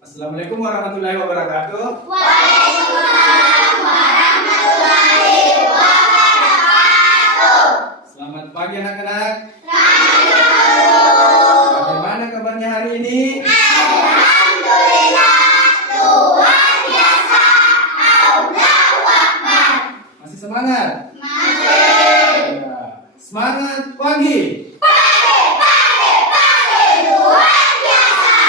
Assalamualaikum warahmatullahi wabarakatuh. Waalaikumsalam warahmatullahi wabarakatuh. Selamat pagi anak-anak. Selamat. Bagaimana kabarnya hari ini? Alhamdulillah, luar biasa. Allahu Akbar. Masih semangat? Masih. Ya. Semangat pagi. Luar biasa.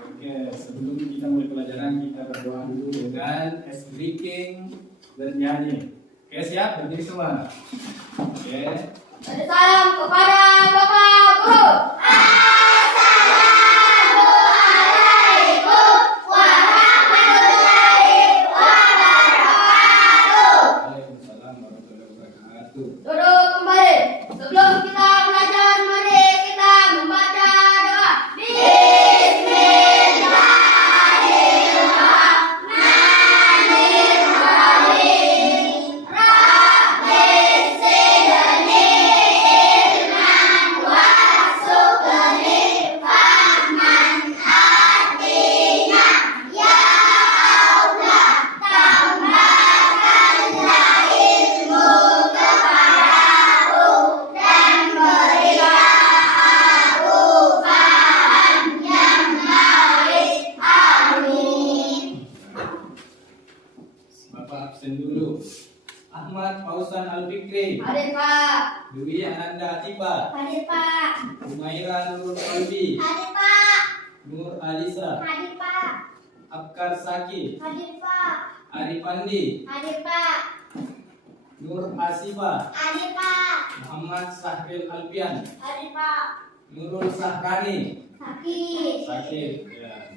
Oke, sebelum kita mulai pelajaran kita berdoa dulu dengan ice breaking bernyanyi. Oke, siap? Berdiri semua. Oke. Salam kepada Bapak Guru. Assalamualaikum warahmatullahi wabarakatuh. Waalaikumsalam warahmatullahi wabarakatuh. Duduk kembali. Sebelum kita belajar, mari kita membaca doa. Bismillahirrahmanirrahim. Rabbi zidni ilman warzuqni fahman. Artinya, ya Allah, tambahkanlah ilmu kepadaku dan berilah aku paham yang baik. Amin. Bapak absen dulu. Ahmad Fauzan Al-Fikri, Hadir Pak. Dwi Ananda Atiba, Hadir Pak. Humaira Nurul Qalbi, Hadir Pak. Nur Alisa, Hadir Pak. Abkar Saki, Hadir Pak. Arifandi, Hadir Pak. Nur Asifa, Hadir Pak. Muhammad Sahril Alfian, Hadir Pak. Nurul Sahkani, Sakit. Sakit, ya.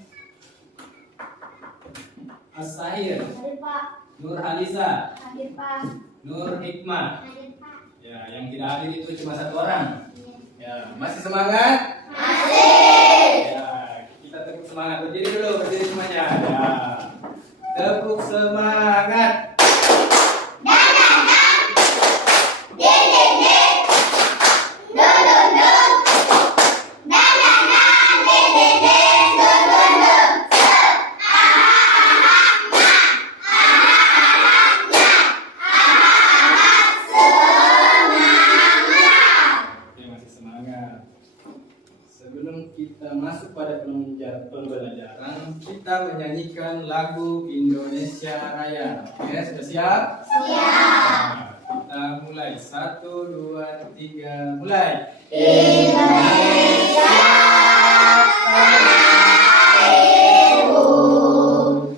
As-Sahir, Hadir Pak. Nur Halisa, Hadir Pak. Nur Hikmah. Hadir Pak. Ya, yang tidak hadir itu cuma satu orang. Ya, masih semangat? Masih. Ya, kita tepuk semangat. Berdiri dulu, berdiri semuanya. Ya. Tepuk semangat. Oke, masih semangat. Sebelum kita masuk pada pembelajaran, kita menyanyikan lagu Indonesia Raya. Oke, sudah siap? Siap. Kita mulai. 1, 2, 3, mulai. Indonesia Raya,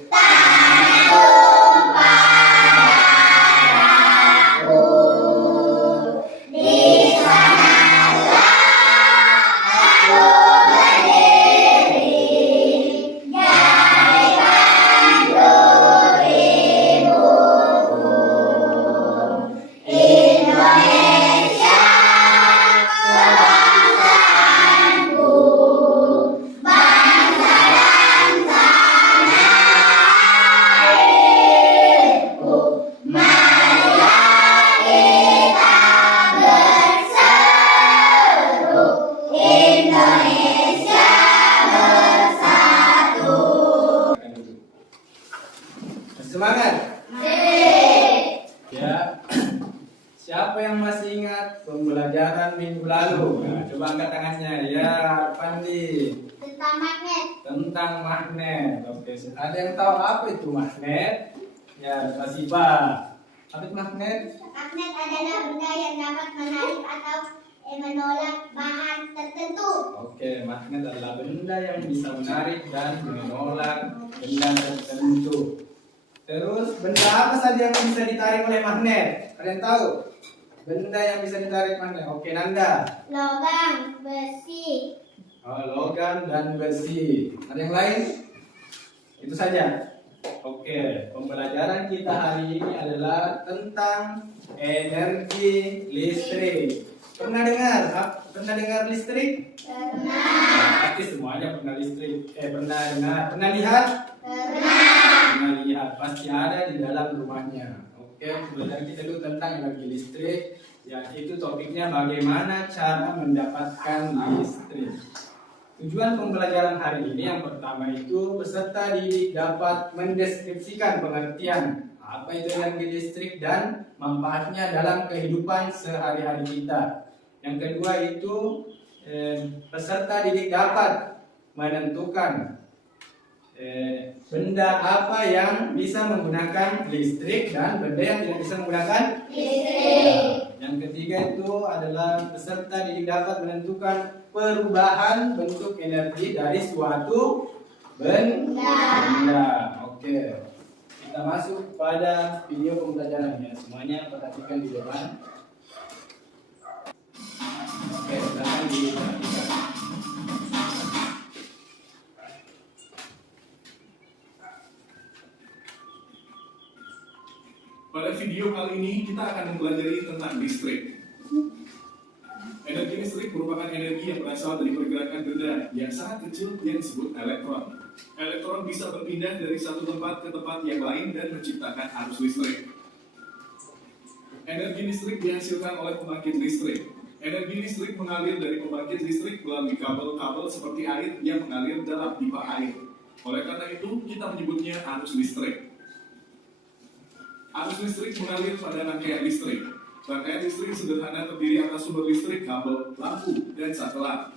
tanah tumpahku, di sanalah aku berdiri, gaikan durimu. Indonesia kebangsaanku, bangsa dan tanah airku. Marilah kita berseru, Indonesia bersatu. Semangat. Masih. Ya. Siapa yang masih ingat pembelajaran minggu lalu? Nah, coba angkat tangannya. Ya, Pandi. Tentang magnet. Tentang magnet. Oke, ada yang tahu apa itu magnet? Ya, Pasipa. Apa itu magnet? Magnet adalah benda yang dapat menarik atau menolak bahan tertentu. Oke, magnet adalah benda yang bisa menarik dan menolak benda tertentu. Terus, benda apa saja yang bisa ditarik oleh magnet? Kalian tahu? Benda yang bisa ditarik magnet. Oke, Nanda. Logam, besi. Oh, logam dan besi. Ada yang lain? Itu saja. Oke, pembelajaran kita hari ini adalah tentang energi listrik. Pernah dengar? Pernah dengar listrik? Pernah. Pasti semuanya pernah listrik. Pernah dengar? Pernah lihat? Pernah. Pernah lihat. Pasti ada di dalam rumahnya. Oke, pembelajaran kita dulu tentang energi listrik. Ya, itu topiknya bagaimana cara mendapatkan listrik. Tujuan pembelajaran hari ini yang pertama itu peserta didik dapat mendeskripsikan pengertian apa itu energi listrik dan manfaatnya dalam kehidupan sehari-hari kita. Yang kedua itu peserta didik dapat menentukan benda apa yang bisa menggunakan listrik dan benda yang tidak bisa menggunakan listrik. Yang ketiga itu adalah peserta didik dapat menentukan perubahan bentuk energi dari suatu benda. Oke. Kita masuk pada video pembelajarannya. Semuanya perhatikan di depan. Oke, silakan diperhatikan. Pada video kali ini kita akan mempelajari tentang listrik. Energi listrik merupakan energi yang berasal dari pergerakan benda yang sangat kecil yang disebut elektron. Elektron bisa berpindah dari satu tempat ke tempat yang lain dan menciptakan arus listrik. Energi listrik dihasilkan oleh pembangkit listrik. Energi listrik mengalir dari pembangkit listrik melalui kabel-kabel seperti air yang mengalir dalam pipa air. Oleh karena itu, kita menyebutnya arus listrik. Arus listrik mengalir pada rangkaian listrik. Rangkaian listrik sederhana terdiri atas sumber listrik, kabel, lampu, dan satelit.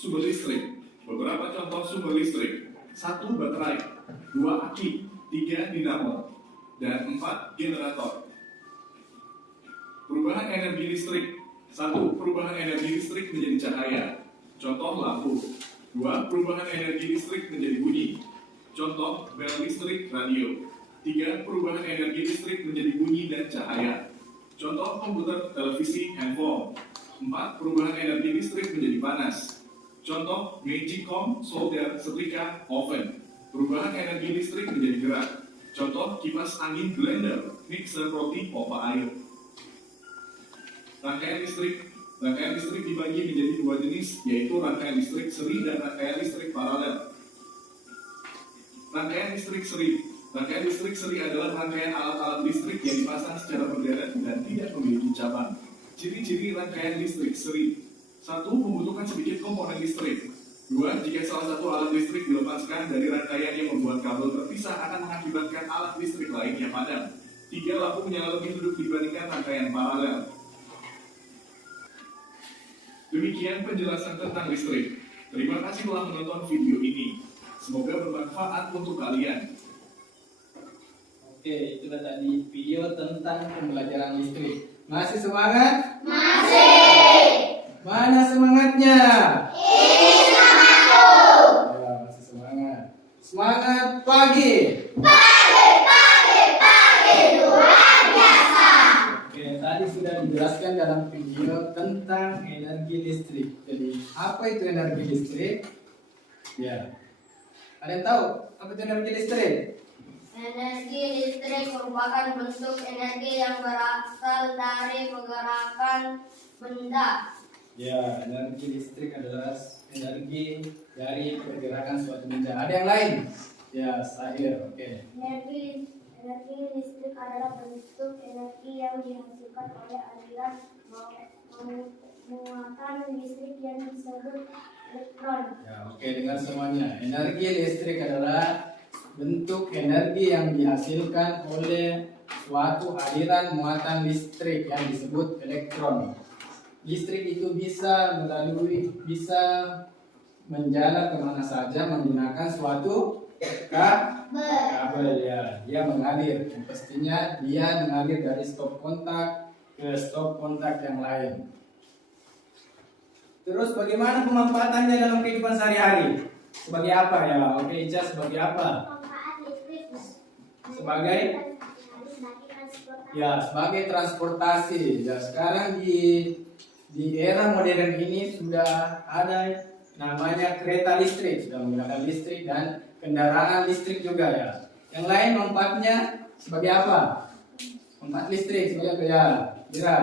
Sumber listrik. Beberapa contoh sumber listrik. 1. Baterai. 2. Aki. 3. Dinamo. Dan 4. Generator. Perubahan energi listrik. 1. Perubahan energi listrik menjadi cahaya. Contoh lampu. 2. Perubahan energi listrik menjadi bunyi. Contoh bel listrik, radio. 3. Perubahan energi listrik menjadi bunyi dan cahaya. Contoh komputer, televisi, handphone. 4. Perubahan energi listrik menjadi panas. Contoh magicom, solder, setrika, oven. Perubahan energi listrik menjadi gerak. Contoh kipas angin, blender, mixer roti, pompa air. Rangkaian listrik. Rangkaian listrik dibagi menjadi dua jenis, yaitu rangkaian listrik seri dan rangkaian listrik paralel. Rangkaian listrik seri. Rangkaian listrik seri adalah rangkaian alat-alat listrik yang dipasang secara berderet dan tidak memiliki cabang. Ciri-ciri rangkaian listrik seri. 1. Membutuhkan sedikit komponen listrik. 2. Jika salah satu alat listrik dilepaskan dari rangkaian yang membuat kabel terpisah akan mengakibatkan alat listrik lainnya padam. 3. Lampu menyala lebih redup dibandingkan rangkaian paralel. Demikian penjelasan tentang listrik. Terima kasih telah menonton video ini. Semoga bermanfaat untuk kalian. Oke, itulah tadi video tentang pembelajaran listrik. Masih semangat? Masih. Mana semangatnya? Ini semangat. Ya, masih semangat. Semangat pagi. Pagi luar biasa. Oke, tadi sudah dijelaskan dalam video tentang energi listrik. Jadi, apa itu energi listrik? Ya. Ada yang tahu apa itu energi listrik? Energi listrik merupakan bentuk energi yang berasal dari pergerakan benda. Ya, energi listrik adalah energi dari pergerakan suatu benda. Ada yang lain? Ya, Sahir. Oke. Energi listrik adalah bentuk energi yang dihasilkan oleh aliran muatan listrik yang disebut elektron. Ya, oke, dengar semuanya. Energi listrik adalah bentuk energi yang dihasilkan oleh suatu aliran muatan listrik yang disebut elektron. Listrik itu bisa menjalar kemana saja menggunakan suatu kabel ya. Dia mengalir. Pastinya dia mengalir dari stop kontak ke stop kontak yang lain. Terus bagaimana pemanfaatannya dalam kehidupan sehari-hari? Sebagai apa ya? Oke, Ica, sebagai apa? Sebagai transportasi. Ya, sekarang di era modern ini sudah ada namanya kereta listrik, sudah menggunakan listrik dan kendaraan listrik juga ya. Yang lain manfaatnya sebagai apa? Manfaat listrik sebagai apa ya? Kira?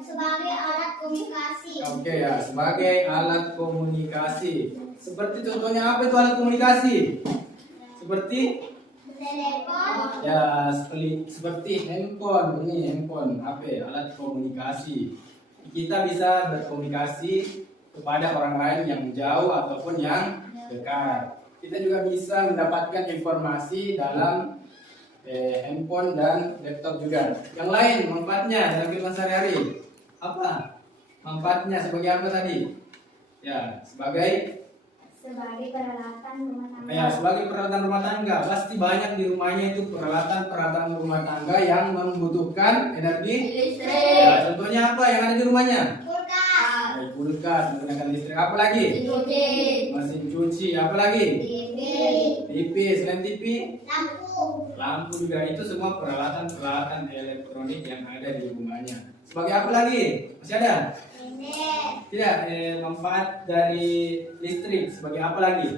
Sebagai alat komunikasi. Oke ya, sebagai alat komunikasi. Seperti contohnya apa itu alat komunikasi? Seperti Telepon. ya, seperti handphone, ini handphone, HP, alat komunikasi. Kita bisa berkomunikasi kepada orang lain yang jauh ataupun yang dekat. Kita juga bisa mendapatkan informasi dalam handphone dan laptop juga. Yang lain manfaatnya dalam kehidupan sehari-hari apa? Manfaatnya sebagai apa tadi? Ya, sebagai peralatan rumah tangga. ya, sebagai peralatan rumah tangga. Pasti banyak di rumahnya itu peralatan rumah tangga yang membutuhkan energi Listrik. ya, contohnya apa yang ada di rumahnya? Kulkas. Kulkas menggunakan listrik. Apa lagi? Cuci. Mesin cuci. Apa lagi? TV. TV. Selain TV, Lampu. lampu juga. Itu semua peralatan elektronik yang ada di rumahnya. Sebagai apa lagi? Masih ada? Ini. Tidak. Manfaat dari listrik sebagai apa lagi?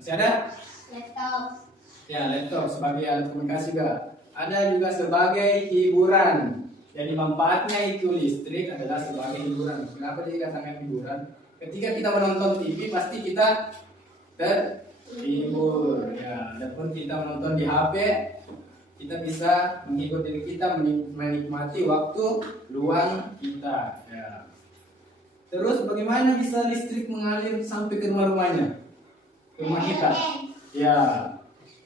Masih ada? Laptop. Ya, laptop sebagai alat komunikasi juga. Ada juga sebagai hiburan. Jadi manfaatnya itu listrik adalah sebagai hiburan. Kenapa dikatakan hiburan? Ketika kita menonton TV pasti kita terhibur. Ya, adapun kita menonton di HP, kita bisa menghibur diri kita, menikmati waktu luang kita. Ya. Terus bagaimana bisa listrik mengalir sampai ke rumah-rumahnya? Ke rumah kita. Ya,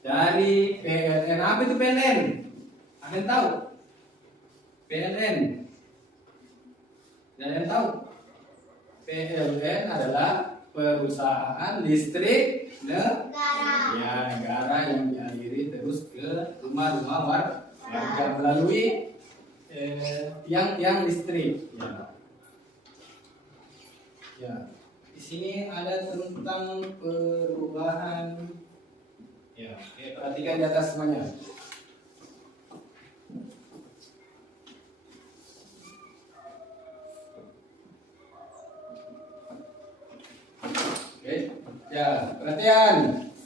dari PLN. Apa itu PLN? Ada yang tahu? PLN. Ada yang tahu? PLN adalah perusahaan listrik Negara. ya, negara yang dialiri terus ke rumah-rumah warga melalui tiang-tiang listrik. Ya. Ya. Di sini ada tentang perubahan. Ya, oke, perhatikan di atas semuanya. Oke, ya, perhatian.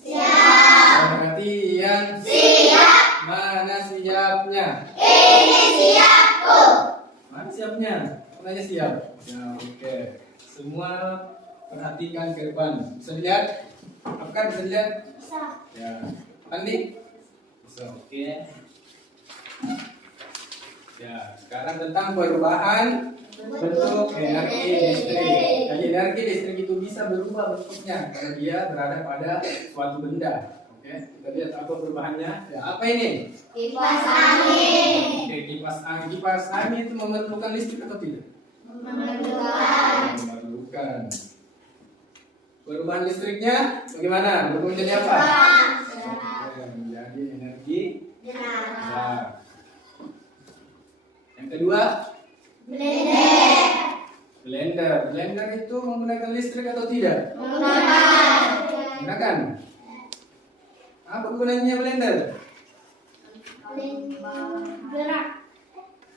Siap. Perhatian. Siap. Mana siapnya? Ini siapku. Mana siapnya? Mana siap? Ya, oke. Semua perhatikan ke depan. Bisa dilihat? Apakah bisa dilihat? Bisa. Ya. Andi? Bisa, oke. Ya, sekarang tentang perubahan bentuk energi listrik. Jadi energi listrik itu bisa berubah bentuknya karena dia berada pada suatu benda. Oke, kita lihat apa perubahannya. Ya, apa ini? Kipas angin. Oke, kipas angin. Kipas angin itu memerlukan listrik atau tidak? Memerlukan. Memerlukan. Perubahan listriknya bagaimana? Berubah menjadi apa? Oke, menjadi energi. Ya. Yang kedua, blender. Blender itu menggunakan listrik atau tidak? Menggunakan. Apa gunanya blender? Gerak.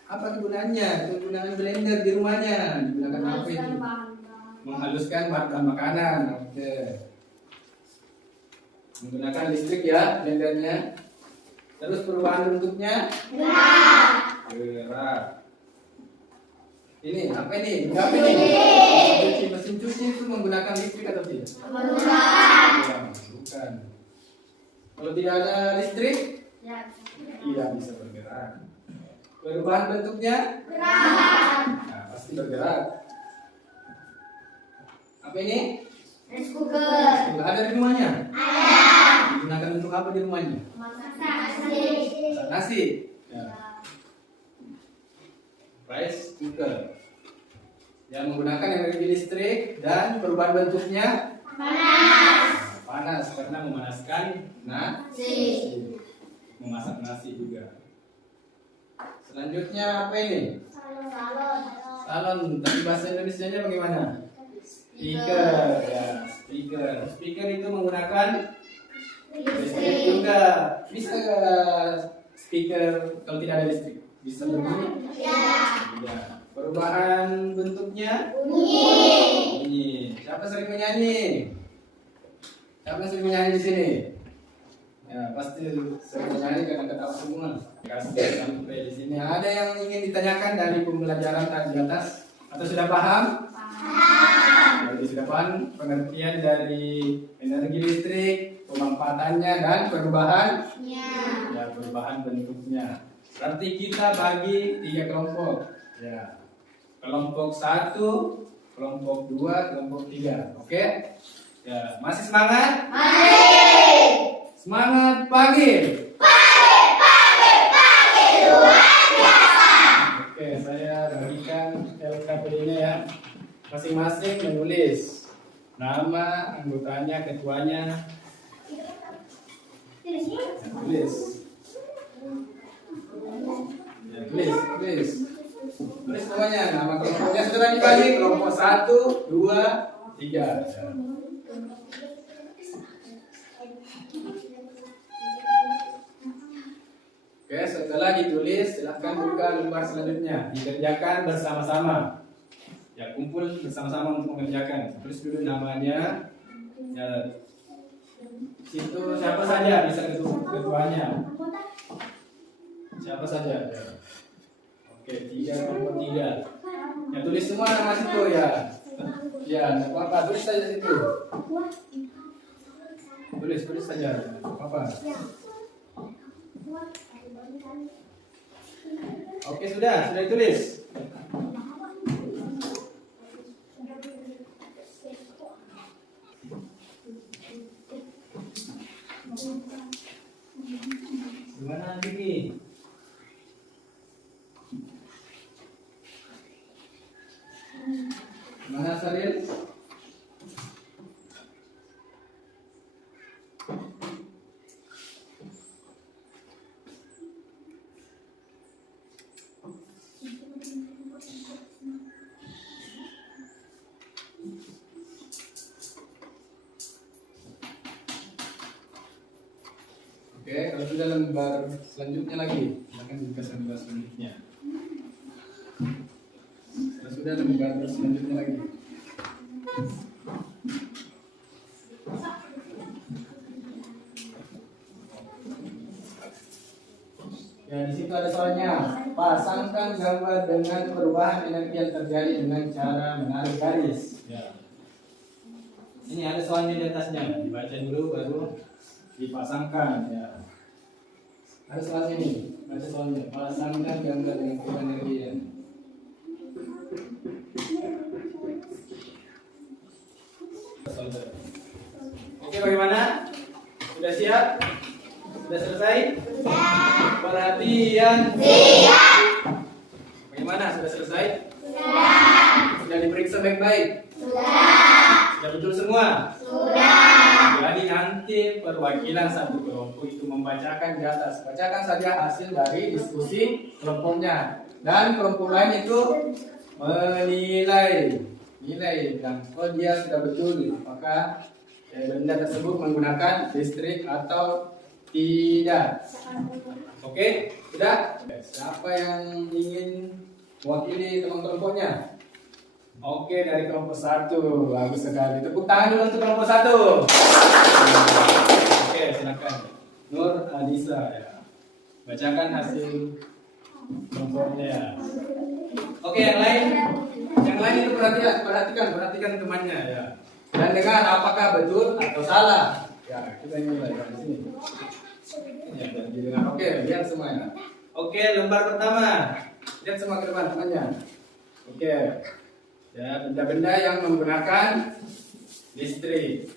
Apa kegunaannya? Kegunaan blender di rumahnya digunakan apa itu? Menghaluskan bahan makanan. Oke. Menggunakan listrik ya blendernya. Terus perubahan bentuknya? Gerak. Ini apa ini? Apa ini? Mesin cuci itu menggunakan listrik atau tidak? Ya, bukan. Kalau tidak ada listrik, tidak bisa bergerak. Perubahan bentuknya? Nah, pasti bergerak. Apa ini? Rice cooker. Sudah ada di rumahnya? Ada. Digunakan untuk apa di rumahnya? Masak Masak nasi. Ya. Rice cooker. Yang menggunakan energi listrik dan perubahan bentuknya panas karena memanaskan nasi. Memasak nasi juga. Selanjutnya apa ini? Salon. Tapi bahasa Indonesianya bagaimana? Speaker. Ya, speaker. Speaker itu menggunakan listrik juga. Bisa speaker kalau tidak ada listrik? Bisa berbunyi? Ya. Perubahan bentuknya? Bunyi. Siapa sering menyanyi? Siapa sering menyanyi di sini? Ya, pasti sering menyanyi karena ketawa semua. Kasih sampai di sini. Ada yang ingin ditanyakan dari pembelajaran tadi atas atau sudah paham? Jadi sudah paham pengertian dari energi listrik, pemanfaatannya dan perubahan? Ya, perubahan bentuknya. Berarti kita bagi 3 kelompok. Ya. Kelompok 1 kelompok 2, kelompok 3. Oke? Ya, masih semangat? Semangat pagi. Oke, saya bagikan LKPD-nya ya. Masing-masing menulis nama anggotanya, ketuanya. Tulis. Ya, tulis. Tulis semuanya. Nama kelompoknya sudah dibagi. Kelompok 1, 2, 3. Ya. Oke, setelah ditulis, silahkan buka lembar selanjutnya. Dikerjakan bersama-sama. Ya, kumpul bersama-sama untuk mengerjakan. Tulis dulu namanya. Ya, situ siapa saja bisa ketuanya. Siapa saja. Ya. Oke, 3 kelompok 3. Ya, tulis semua nama situ ya. Ya, tidak apa-apa. Tulis saja situ. Tulis saja. Apa? Oke, sudah ditulis. Gimana Vicky? Mana Saril? Oke, kalau sudah lembar selanjutnya lagi, silakan dikasih lembar selanjutnya. Kalau sudah lembar selanjutnya lagi. Ya, di situ ada soalnya. Pasangkan gambar dengan perubahan energi yang terjadi dengan cara menarik garis. Ya. Ini ada soalnya di atasnya. Dibaca dulu baru dipasangkan ya. Ada soalnya nih, baca soalnya. Pasangkan gambar dengan perubahan energi ya. Oke, bagaimana? Sudah siap? Sudah selesai? Perhatian. Bagaimana? Sudah selesai? Sudah diperiksa baik-baik? Sudah betul semua? Jadi nanti perwakilan satu kelompok itu membacakan di atas. Bacakan saja hasil dari diskusi kelompoknya. Dan kelompok lain itu menilai. Dan kalau dia sudah betul, maka benda tersebut menggunakan listrik atau tidak. Oke, sudah? Siapa yang ingin mewakili kelompoknya? Oke, dari kelompok 1. Bagus sekali. Tepuk tangan dulu untuk kelompok 1. Oke, silakan. Nur Adisa ya. Bacakan hasil kelompoknya. Oke, yang lain itu perhatikan temannya ya. Dan dengar apakah betul atau salah. Ya, kita mulai dari sini. Ya, didengar. Oke, lihat semua ya. Oke, lembar pertama. Lihat semua ke depan temannya. Oke. Ya, benda-benda yang menggunakan listrik.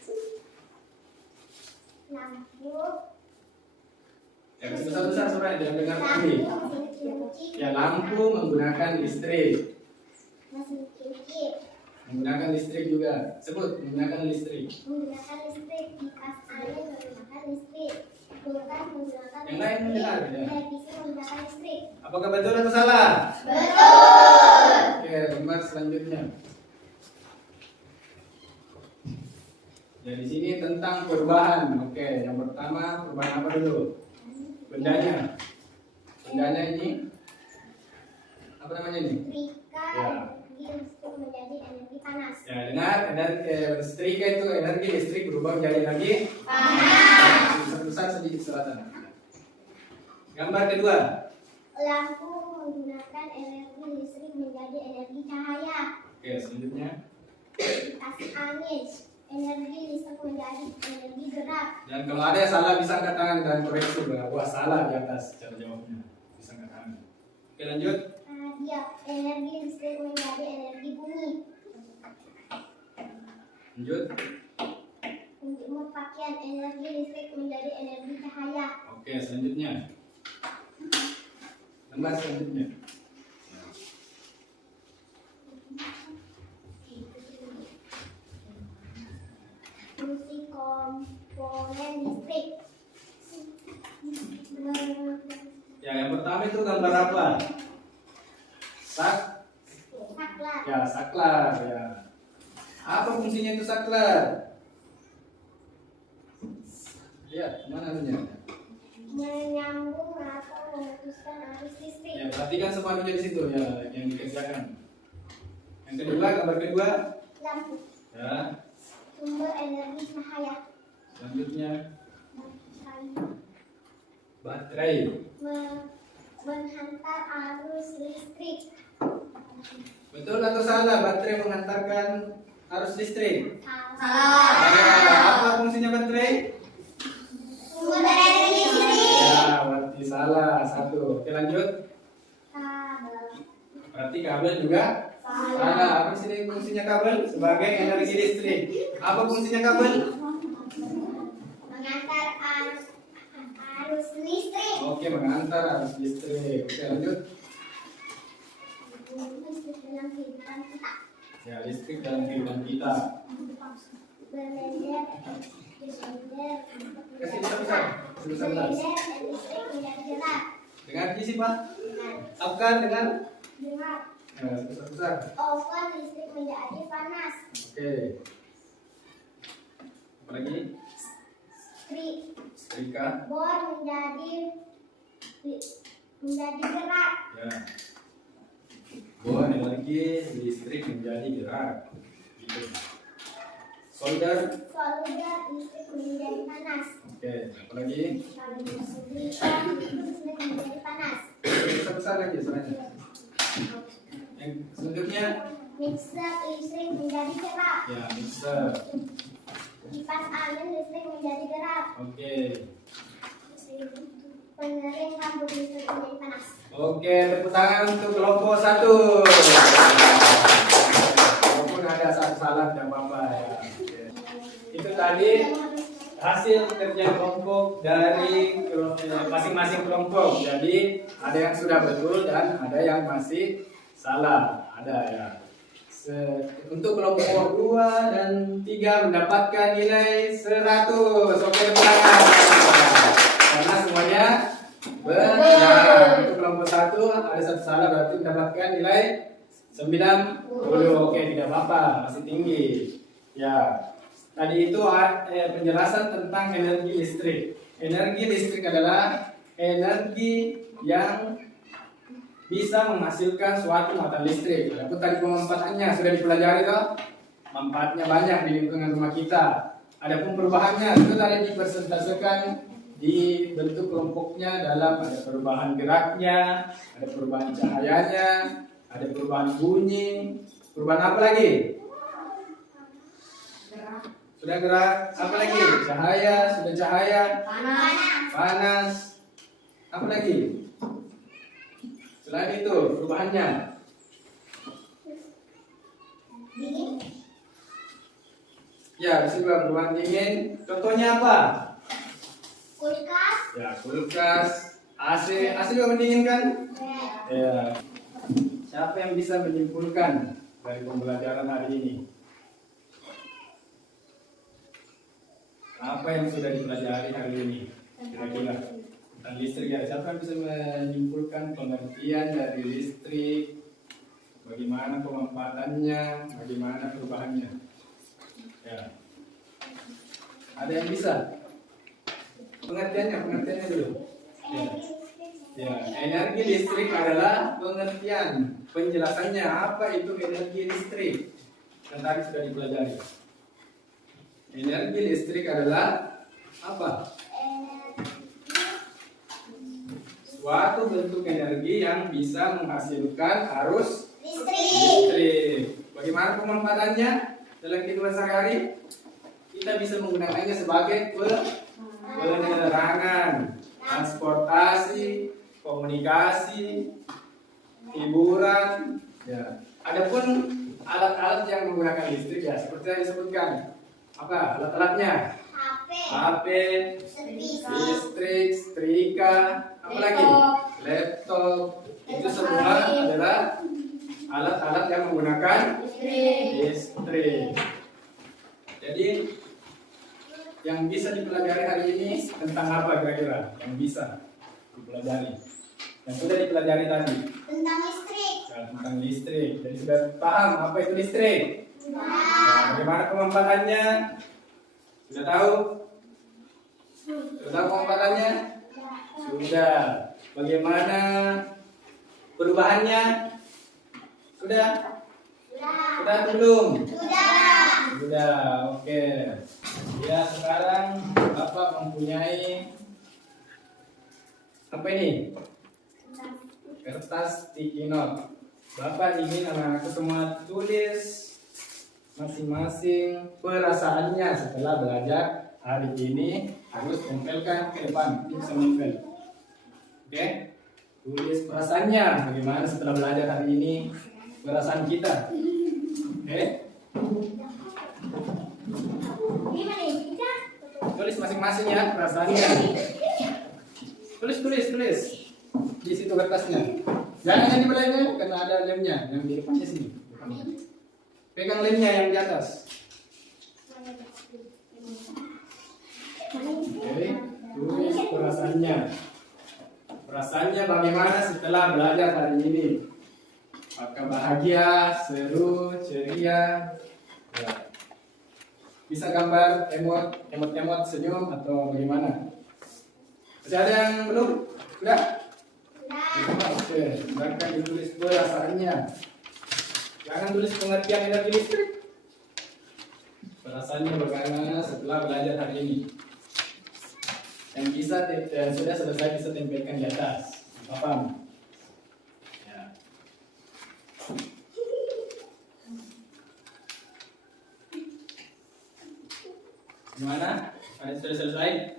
Lampu. Ya, besar-besar suara jangan dengar kami. Ya, lampu menggunakan listrik. Mesin cuci. Menggunakan listrik juga. Sebut menggunakan listrik. Menggunakan listrik. Kipas angin menggunakan listrik. Kulkas menggunakan Yang lain mendengar ya. Televisi menggunakan listrik. Apakah betul atau salah? Betul. Oke, lembar selanjutnya. Ya, di sini tentang perubahan. Oke, yang pertama perubahan apa dulu? Bendanya. Bendanya ini apa namanya ini? Setrika Ya. energi listrik menjadi energi panas. Ya, dengar, setrika itu energi listrik berubah menjadi energi Panas. besar sedikit selatan. Gambar kedua. Lampu menggunakan energi listrik menjadi energi cahaya. Oke, selanjutnya. Kipas angin energi listrik menjadi energi gerak. Dan kalau ada yang salah bisa angkat tangan dan koreksi bahwa salah di atas cara jawabnya. Bisa angkat tangan. Oke, lanjut. Radio energi listrik menjadi energi bunyi. Lanjut. Menjemur pakaian, energi listrik menjadi energi cahaya. Oke, selanjutnya. Tambah selanjutnya. Fungsi komponen listrik. Ya, yang pertama itu gambar apa? Saklar. Ya, saklar ya. Apa fungsinya itu saklar? Lihat, mana anunya? Menyambung atau memutuskan arus listrik. Ya, perhatikan semua anunya di situ ya, yang dikerjakan. Yang kedua, gambar kedua. Lampu. Ya, Sumber energi cahaya. selanjutnya baterai. Menghantar arus listrik. Betul atau salah baterai menghantarkan arus listrik? Salah. Ya, apa fungsinya baterai? Sumber energi listrik. Ya, berarti salah satu. Oke, lanjut. Kabel. Berarti kabel juga salah. Apa sih fungsinya kabel? Sebagai energi listrik. Apa fungsinya kabel? Mengantar arus listrik. Oke, mengantar arus listrik. Oke, lanjut. Listrik dalam kehidupan kita. Ya, listrik dalam kehidupan kita. Berlender. Kasih besar-besar. Sebesar-besar. Berlender listrik menjadi gerak. Dengar isi, Pak. Apkan dengar? Dengar. Ya, sebesar-besar. Oven listrik menjadi panas. Oke. Apa lagi? Setrika. Bor menjadi gerak. Ya. Bor energi listrik menjadi gerak. Gitu. Solder. Solder listrik menjadi panas. Oke. Apa lagi? Listrik menjadi panas. Besar-besar lagi sebenarnya. Yang selanjutnya. Mixer listrik menjadi gerak. Ya, mixer. Kipas angin listrik menjadi gerak. Oke. Pengering rambut listrik menjadi panas. Oke, tepuk tangan untuk kelompok 1. Walaupun ada salah tidak apa-apa ya. Oke. Itu tadi hasil kerja kelompok dari masing-masing kelompok. Jadi ada yang sudah betul dan ada yang masih salah. Ada ya. Untuk kelompok 2 dan 3 mendapatkan nilai 100. Oke, tepuk tangan. Karena semuanya benar. Untuk kelompok 1 ada satu salah berarti mendapatkan nilai 90. Oke, tidak apa-apa, masih tinggi. Ya. Tadi itu penjelasan tentang energi listrik. Energi listrik adalah energi yang bisa menghasilkan suatu mata listrik. Adapun tadi pemanfaatannya sudah dipelajari toh? Manfaatnya banyak di lingkungan rumah kita. Adapun perubahannya itu tadi dipresentasikan di bentuk kelompoknya dalam ada perubahan geraknya, ada perubahan cahayanya, ada perubahan bunyi, perubahan apa lagi? Sudah gerak, apa lagi? Cahaya, sudah cahaya, panas, apa lagi? Selain itu, perubahannya. Dingin. Ya, bisa juga perubahan dingin. Contohnya apa? Kulkas. Ya, kulkas, AC. AC juga mendinginkan? Ya. Siapa yang bisa menyimpulkan dari pembelajaran hari ini? Apa yang sudah dipelajari hari ini? Kira-kira tentang listrik ya. Siapa yang bisa menyimpulkan pengertian dari listrik? Bagaimana pemanfaatannya? Bagaimana perubahannya? Ya. Ada yang bisa? Pengertiannya dulu. Ya. Ya, energi listrik adalah pengertian. Penjelasannya apa itu energi listrik? Yang tadi sudah dipelajari. Energi listrik adalah apa? Suatu bentuk energi yang bisa menghasilkan arus listrik. Bagaimana pemanfaatannya dalam kehidupan sehari-hari? Kita bisa menggunakannya sebagai penerangan, transportasi, komunikasi, hiburan. Ya. Adapun alat-alat yang menggunakan listrik ya, seperti yang disebutkan. Apa alat-alatnya? HP, listrik, setrika, apa lagi? Laptop. Itu semua adalah alat-alat yang menggunakan listrik. Jadi yang bisa dipelajari hari ini tentang apa kira-kira? Yang bisa dipelajari. Yang sudah dipelajari tadi. Tentang listrik. Nah, tentang listrik. Jadi sudah paham apa itu listrik? Nah, bagaimana pemanfaatannya? Sudah tahu? Sudah tahu pemanfaatannya? Sudah. Bagaimana perubahannya? Sudah? Sudah atau belum? Sudah, oke. Ya, sekarang Bapak mempunyai apa ini? Kertas sticky note. Bapak ingin anak-anakku semua tulis masing-masing perasaannya setelah belajar hari ini, harus tempelkan ke depan. Bisa nempel. Oke? Tulis perasaannya bagaimana setelah belajar hari ini, perasaan kita. Oke? Tulis masing-masing ya perasaannya. Tulis. Di situ kertasnya. Jangan yang di belakangnya karena ada lemnya yang di depannya sini. Pegang lemnya yang di atas. Oke, tulis perasaannya. Perasaannya bagaimana setelah belajar hari ini? Apakah bahagia, seru, ceria? Ya. Bisa gambar emot senyum atau bagaimana? Masih ada yang belum? Sudah? Oke, silakan ditulis perasaannya. Jangan tulis pengertian energi listrik. Perasaannya bagaimana setelah belajar hari ini? Yang bisa sudah selesai bisa tempelkan di atas. Paham? Ya. Gimana? Ada sudah selesai?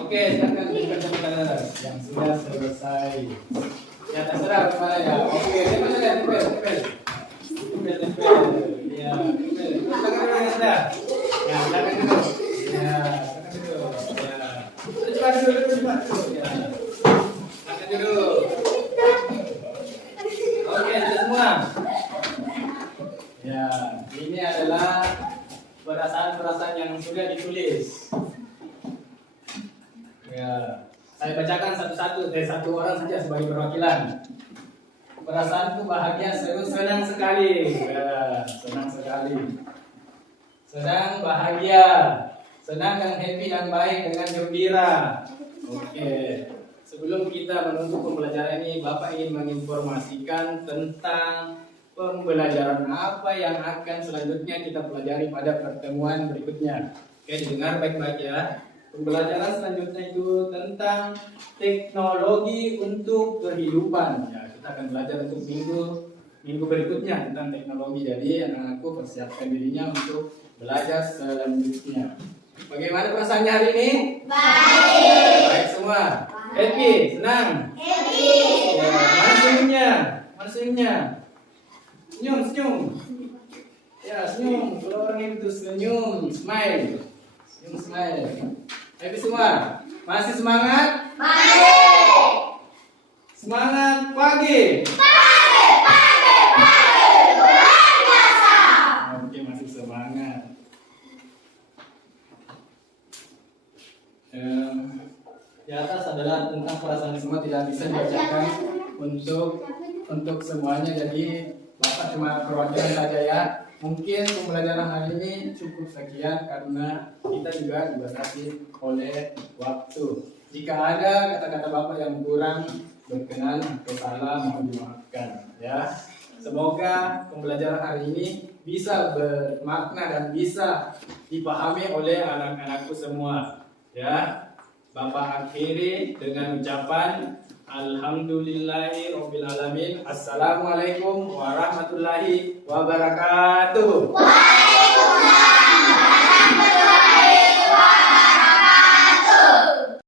Oke, silakan berikan tepuk tangan yang sudah selesai. Ya, terserah bagaimana ya. Oke, tempel. Ya, tempel. Tangan dulu yang sudah. Ya, silakan dulu. Ya, silakan dulu. Ya. Cepat dulu. Ya. Silakan dulu. Oke, sudah semua. Ya, ini adalah perasaan-perasaan yang sudah ditulis. Ya, saya bacakan satu-satu, satu orang saja sebagai perwakilan. Perasaanku bahagia, seru, senang sekali. Ya, senang sekali. Senang, bahagia. Senang dan happy dan baik dengan gembira. Oke. Sebelum kita menutup pembelajaran ini, Bapak ingin menginformasikan tentang pembelajaran apa yang akan selanjutnya kita pelajari pada pertemuan berikutnya. Oke, didengar baik-baik ya. Pembelajaran selanjutnya itu tentang teknologi untuk kehidupan. Ya, kita akan belajar untuk minggu berikutnya tentang teknologi. Jadi anak-anakku persiapkan dirinya untuk belajar selanjutnya. Bagaimana perasaannya hari ini? Baik semua. Happy, senang. Ya, mana senyumnya? Senyum. Ya, senyum. Kalau orang itu senyum, smile. Happy semua. Masih semangat? Semangat pagi. Luar biasa. Oke, masih semangat. Di atas adalah tentang perasaan semua, tidak bisa dibacakan untuk semuanya. Jadi Bapak cuma perwakilan saja ya. Mungkin pembelajaran hari ini cukup sekian karena kita juga dibatasi oleh waktu. Jika ada kata-kata Bapak yang kurang berkenan atau salah, mohon dimaafkan ya. Semoga pembelajaran hari ini bisa bermakna dan bisa dipahami oleh anak-anakku semua ya. Bapak akhiri dengan ucapan Alhamdulillahirobbilalamin. Assalamualaikum warahmatullahi wabarakatuh.